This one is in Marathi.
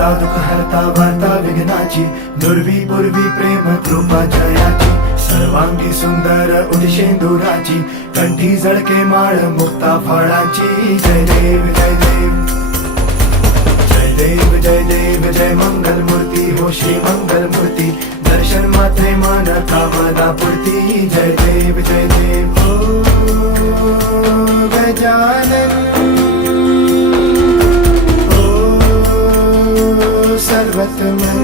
दाता दुःख हरता वार्ता विघ्नाची, दुर्वी पूर्वी प्रेम कृपा जयाची, सर्वांगी सुंदर उदिशेंदुराची, कंठी जळके माळ मुक्ता फळाची. जय देव जय देव जय देव जय देव जय मंगल मूर्ती हो श्री मंगल मूर्ती, दर्शन मात्रे मन कामना पूर्ती. जय देव जय देव ओ गजानन ओ सर्वतमन